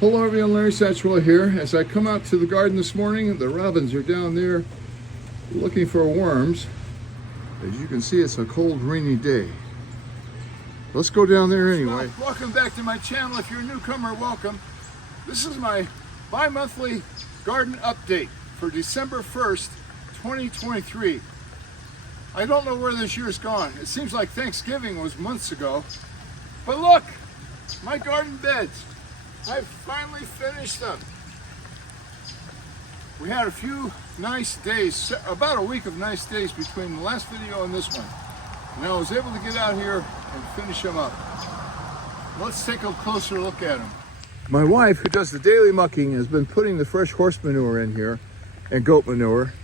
Hello everyone, Larry Satchwell here. As I come out to the garden this morning, the robins are down there looking for worms. As you can see, it's a cold, rainy day. Let's go down there anyway. Welcome back to my channel. If you're a newcomer, welcome. This is my bi-monthly garden update for December 1st, 2023. I don't know where this year's gone. It seems like Thanksgiving was months ago. But look, my garden beds. I finally finished them. We had a few nice days, about a week of nice days between the last video and this one. And I was able to get out here and finish them up. Let's take a closer look at them. My wife, who does the daily mucking, has been putting the fresh horse manure in here and goat manure.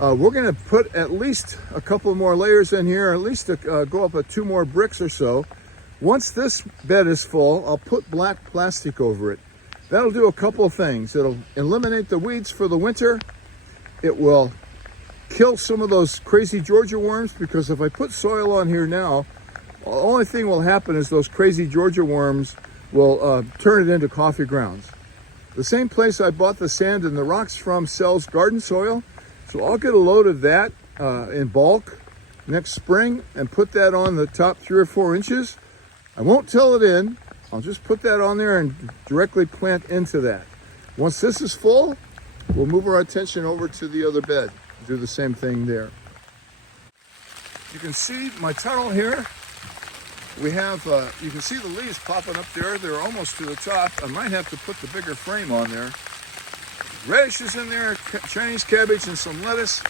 We're going to put at least a couple more layers in here, at least go up 2 more bricks or so. Once this bed is full, I'll put black plastic over it. That'll do a couple of things. It'll eliminate the weeds for the winter. It will kill some of those crazy Georgia worms, because if I put soil on here now, the only thing will happen is those crazy Georgia worms will turn it into coffee grounds. The same place I bought the sand and the rocks from sells garden soil, so I'll get a load of that in bulk next spring and put that on the top 3 or 4 inches. I won't till it in. I'll just put that on there and directly plant into that. Once this is full, we'll move our attention over to the other bed. Do the same thing there. You can see my tunnel here. We have, you can see the leaves popping up there. They're almost to the top. I might have to put the bigger frame on there. Radishes in there, Chinese cabbage, and some lettuce.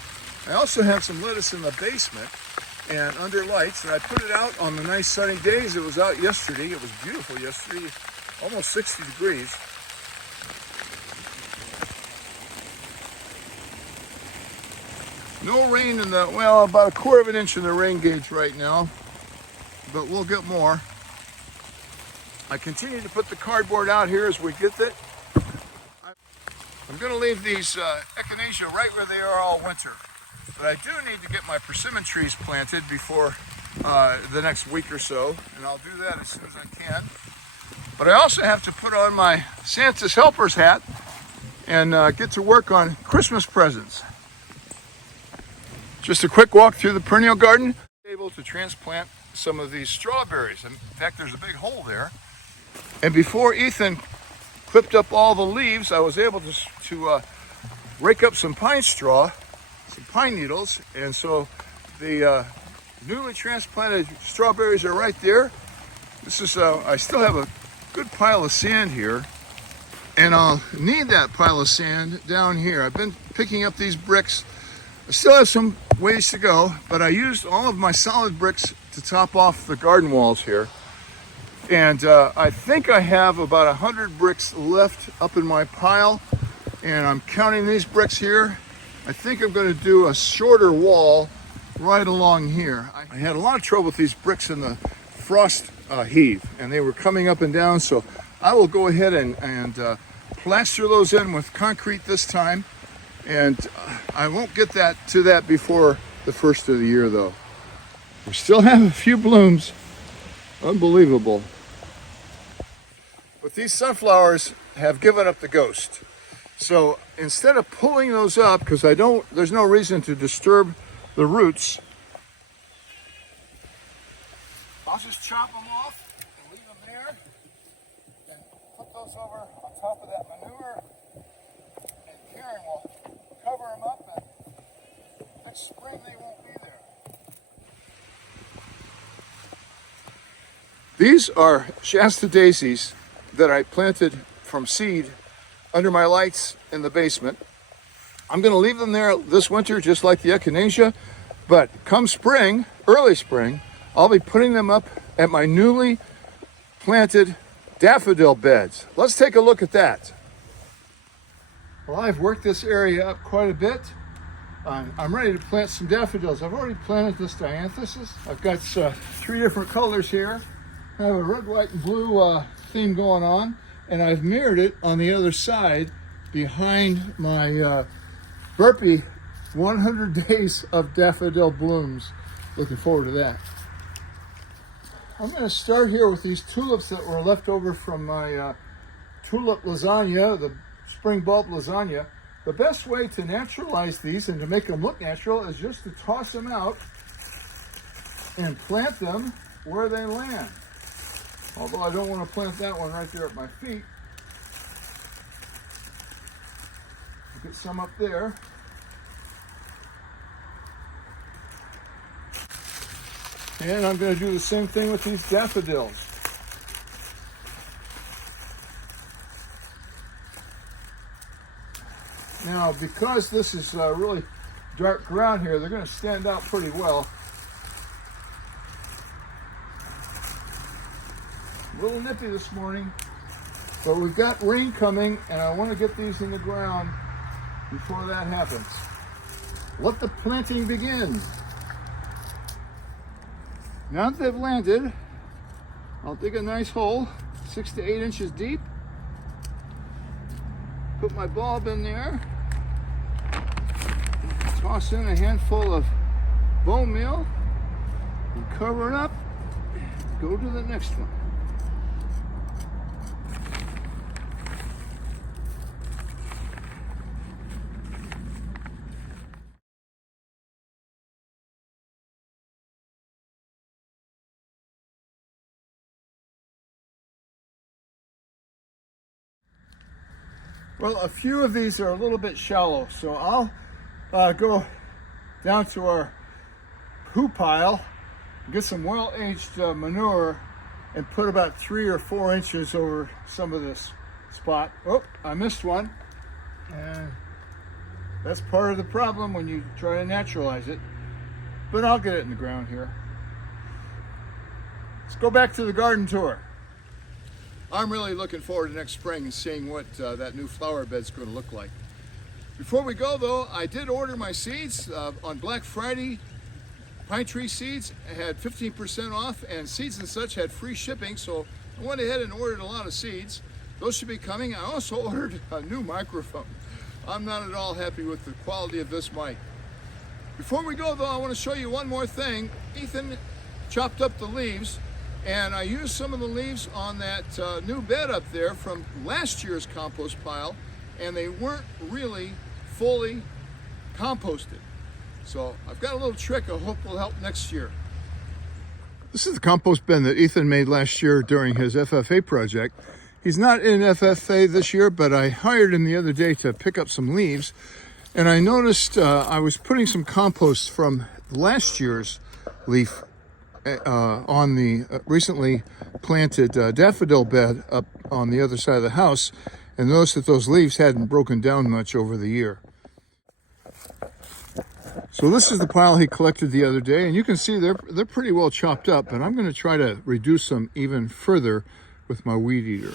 I also have some lettuce in the basement and under lights, and I put it out on the nice sunny days. It was out yesterday. It was beautiful yesterday, almost 60 degrees. No rain in the, well, about 1/4 of an inch in the rain gauge right now, but we'll get more. I continue to put the cardboard out here as we get it. I'm going to leave these echinacea right where they are all winter. But I do need to get my persimmon trees planted before the next week or so, and I'll do that as soon as I can. But I also have to put on my Santa's helper's hat and get to work on Christmas presents. Just a quick walk through the perennial garden. Able to transplant some of these strawberries. In fact, there's a big hole there. And before Ethan clipped up all the leaves, I was able to rake up some pine straw, some pine needles, and so the newly transplanted strawberries are right there. This is I still have a good pile of sand here, and I'll need that pile of sand down here. I've been picking up these bricks. I still have some ways to go, but I used all of my solid bricks to top off the garden walls here, and I think I have about 100 bricks left up in my pile, and I'm counting these bricks here. I think I'm going to do a shorter wall right along here. I had a lot of trouble with these bricks in the frost heave, and they were coming up and down, so I will go ahead and plaster those in with concrete this time, and I won't get to that before the first of the year though. We still have a few blooms. Unbelievable. But these sunflowers have given up the ghost. So instead of pulling those up, because there's no reason to disturb the roots, I'll just chop them off and leave them there and put those over on top of that manure, and Karen will cover them up, and next spring they won't be there. These are Shasta daisies that I planted from seed under my lights in the basement. I'm going to leave them there this winter just like the echinacea, but come spring, early spring, I'll be putting them up at my newly planted daffodil beds. Let's take a look at that. Well, I've worked this area up quite a bit. I'm ready to plant some daffodils. I've already planted this dianthus. I've got 3 different colors here. I have a red, white, and blue theme going on, and I've mirrored it on the other side behind my Burpee 100 days of daffodil blooms. Looking forward to that. I'm going to start here with these tulips that were left over from my tulip lasagna, the spring bulb lasagna, the best way to naturalize these and to make them look natural is just to toss them out and plant them where they land. Although I don't want to plant that one right there at my feet. Get some up there. And I'm going to do the same thing with these daffodils. Now, because this is really dark ground here, they're going to stand out pretty well. A little nippy this morning, but we've got rain coming, and I want to get these in the ground before that happens. Let the planting begin. Now that they've landed, I'll dig a nice hole, 6 to 8 inches deep. Put my bulb in there. Toss in a handful of bone meal and cover it up. Go to the next one. Well, a few of these are a little bit shallow, so I'll go down to our poo pile, get some well-aged manure, and put about 3 or 4 inches over some of this spot. Oh, I missed one. And that's part of the problem when you try to naturalize it. But I'll get it in the ground here. Let's go back to the garden tour. I'm really looking forward to next spring and seeing what that new flower bed's going to look like. Before we go though, I did order my seeds on Black Friday. Pine tree seeds had 15% off, and Seeds and Such had free shipping, so I went ahead and ordered a lot of seeds. Those should be coming. I also ordered a new microphone. I'm not at all happy with the quality of this mic. Before we go though, I want to show you one more thing. Ethan chopped up the leaves, and I used some of the leaves on that new bed up there from last year's compost pile, and they weren't really fully composted. So I've got a little trick I hope will help next year. This is the compost bin that Ethan made last year during his FFA project. He's not in FFA this year, but I hired him the other day to pick up some leaves, and I noticed I was putting some compost from last year's leaf on the recently planted daffodil bed up on the other side of the house, and noticed that those leaves hadn't broken down much over the year. So this is the pile he collected the other day, and you can see they're pretty well chopped up, and I'm going to try to reduce them even further with my weed eater.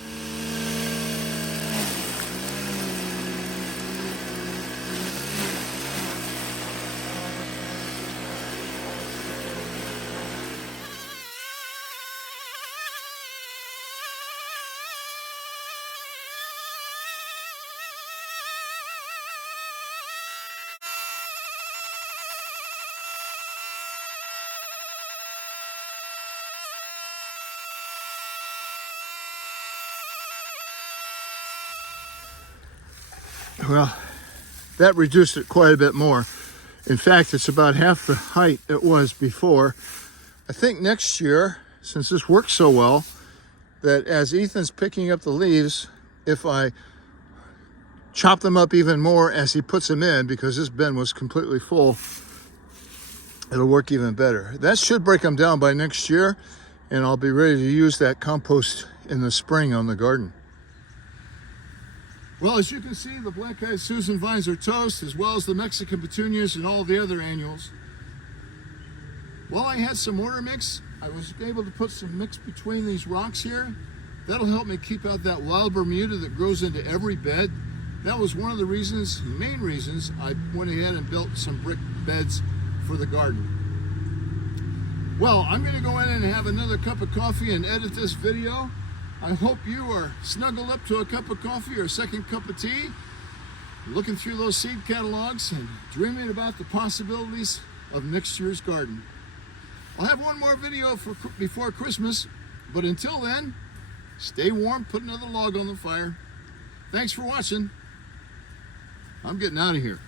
Well, that reduced it quite a bit more. In fact, it's about half the height it was before. I think next year, since this works so well, that as Ethan's picking up the leaves, if I chop them up even more as he puts them in, because this bin was completely full, it'll work even better. That should break them down by next year, and I'll be ready to use that compost in the spring on the garden. Well, as you can see, the black-eyed Susan vines are toast, as well as the Mexican petunias and all the other annuals. While I had some mortar mix, I was able to put some mix between these rocks here. That'll help me keep out that wild Bermuda that grows into every bed. That was one of the reasons, main reasons, I went ahead and built some brick beds for the garden. Well, I'm going to go in and have another cup of coffee and edit this video. I hope you are snuggled up to a cup of coffee or a second cup of tea, looking through those seed catalogs and dreaming about the possibilities of next year's garden. I'll have one more video before Christmas, but until then, Stay warm, put another log on the fire. Thanks for watching. I'm getting out of here.